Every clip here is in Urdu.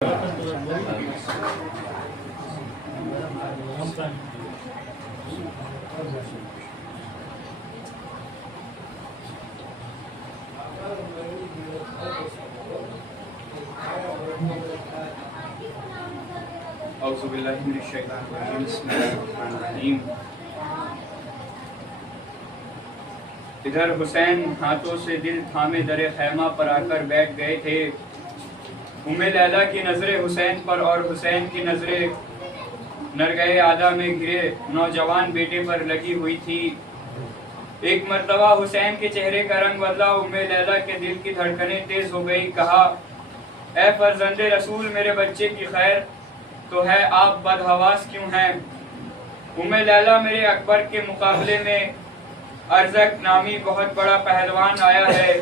اعوذ باللہ من الشیطان الرجیم بسم اللہ الرحمن الرحیم۔ ادھر حسین ہاتھوں سے دل تھامے در خیمہ پر آ کر بیٹھ گئے تھے۔ ام لیلہ کی نظریں حسین پر اور حسین کی نظریں نرگہ عادہ میں گرے نوجوان بیٹے پر لگی ہوئی تھی۔ ایک مرتبہ حسین کے چہرے کا رنگ بدلا، ام لیلہ کے دل کی دھڑکنیں تیز ہو گئی۔ کہا، اے فرزند رسول، میرے بچے کی خیر تو ہے، آپ بدحواس کیوں ہیں؟ ام لیلہ، میرے اکبر کے مقابلے میں ارزق نامی بہت بڑا پہلوان آیا ہے،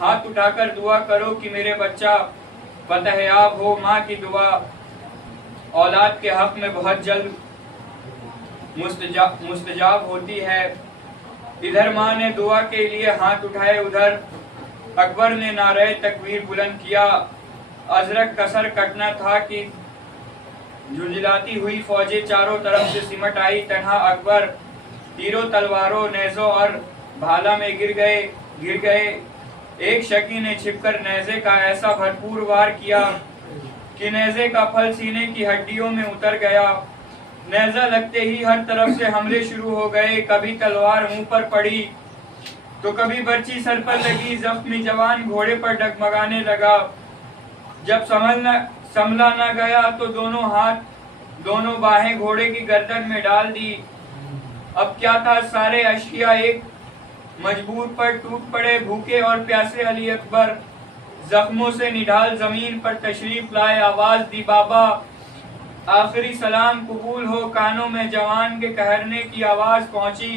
ہاتھ اٹھا کر دعا کرو کہ میرے بچہ فتح یاب ہو۔ ماں کی دعا اولاد کے حق میں بہت جلد مستجاب ہوتی ہے۔ ادھر ماں نے دعا کے لیے ہاتھ اٹھائے، ادھر اکبر نے نعرہ تکبیر بلند کیا۔ ازرق کا سر کٹنا تھا کہ جھنجھلاتی ہوئی فوجیں چاروں طرف سے سمٹ آئی۔ تنہا اکبر تیروں تلواروں نیزوں اور بھالا میں گر گئے۔ ایک شکی نے چھپ کر نیزے کا ایسا بھرپور وار کیا کہ نیزے کا پھل سینے کی ہڈیوں میں اتر گیا۔ نیزہ لگتے ہی ہر طرف سے حملے شروع ہو گئے، کبھی تلوار منہ پر پڑی تو کبھی برچی سر پر لگی۔ زخمی جوان گھوڑے پر ڈگمگانے لگا۔ جب سنبھلا نہ گیا تو دونوں باہیں گھوڑے کی گردن میں ڈال دی۔ اب کیا تھا، سارے اشیاء ایک مجبور پر ٹوٹ پڑے۔ بھوکے اور پیاسے علی اکبر زخموں سے نڈھال زمین پر تشریف لائے۔ آواز دی، بابا آخری سلام قبول ہو۔ کانوں میں جوان کے قہرنے کی آواز پہنچی۔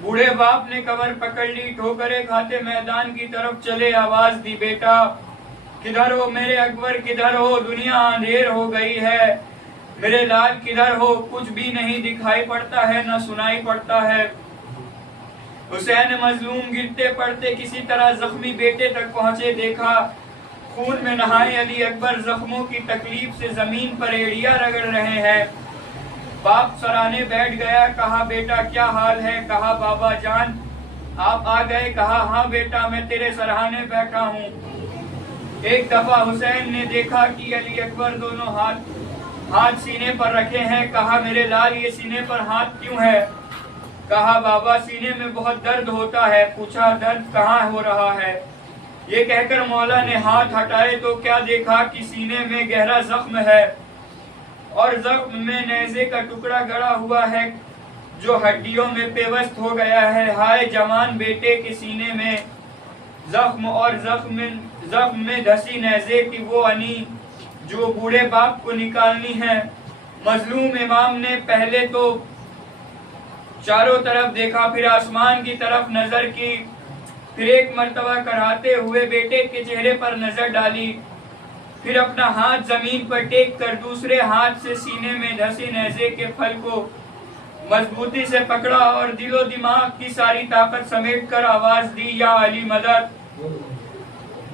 بوڑھے باپ نے کمر پکڑ لی، ٹھوکریں کھاتے میدان کی طرف چلے۔ آواز دی، بیٹا کدھر ہو؟ میرے اکبر کدھر ہو؟ دنیا اندھیر ہو گئی ہے، میرے لال کدھر ہو؟ کچھ بھی نہیں دکھائی پڑتا ہے، نہ سنائی پڑتا ہے۔ حسین مظلوم گرتے پڑتے کسی طرح زخمی بیٹے تک پہنچے۔ دیکھا خون میں نہائے علی اکبر زخموں کی تکلیف سے زمین پر ایڑیاں رگڑ رہے ہیں۔ باپ سرانے بیٹھ گیا۔ کہا، بیٹا کیا حال ہے؟ کہا، بابا جان آپ آ گئے؟ کہا، ہاں بیٹا میں تیرے سرانے بیٹھا ہوں۔ ایک دفعہ حسین نے دیکھا کہ علی اکبر دونوں ہاتھ سینے پر رکھے ہیں۔ کہا، میرے لال یہ سینے پر ہاتھ کیوں ہے؟ کہا، بابا سینے میں بہت درد ہوتا ہے۔ پوچھا، درد کہاں ہو رہا ہے؟ یہ کہہ کر مولا نے ہاتھ ہٹائے تو کیا دیکھا کہ سینے میں گہرا زخم ہے اور زخم میں نیزے کا ٹکڑا گڑا ہوا ہے جو ہڈیوں میں پیوست ہو گیا ہے۔ ہائے جوان بیٹے کے سینے میں زخم اور زخم میں دھسی نیزے کی وہ انی جو بوڑھے باپ کو نکالنی ہے۔ مظلوم امام نے پہلے تو چاروں طرف دیکھا، پھر آسمان کی طرف نظر کی، پھر ایک مرتبہ کراہتے ہوئے بیٹے کے چہرے پر نظر ڈالی، پھر اپنا ہاتھ زمین پر ٹیک کر دوسرے ہاتھ سے سینے میں دھسی نیزے کے پھل کو مضبوطی سے پکڑا اور دل و دماغ کی ساری طاقت سمیٹ کر آواز دی، یا علی مدد۔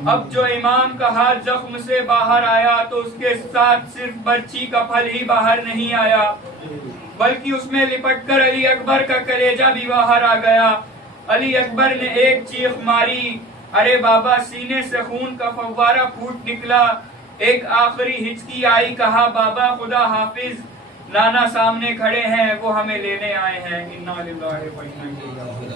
اب جو امام کا ہاتھ زخم سے باہر آیا تو اس کے ساتھ صرف برچی کا پھل ہی باہر نہیں آیا بلکہ اس میں لپٹ کر علی اکبر کا کلیجہ بھی باہر آ گیا۔ علی اکبر نے ایک چیخ ماری، ارے بابا! سینے سے خون کا فوارہ پھوٹ نکلا۔ ایک آخری ہچکی آئی۔ کہا، بابا خدا حافظ، نانا سامنے کھڑے ہیں، وہ ہمیں لینے آئے ہیں۔ انا للہ و انا الیہ راجعون۔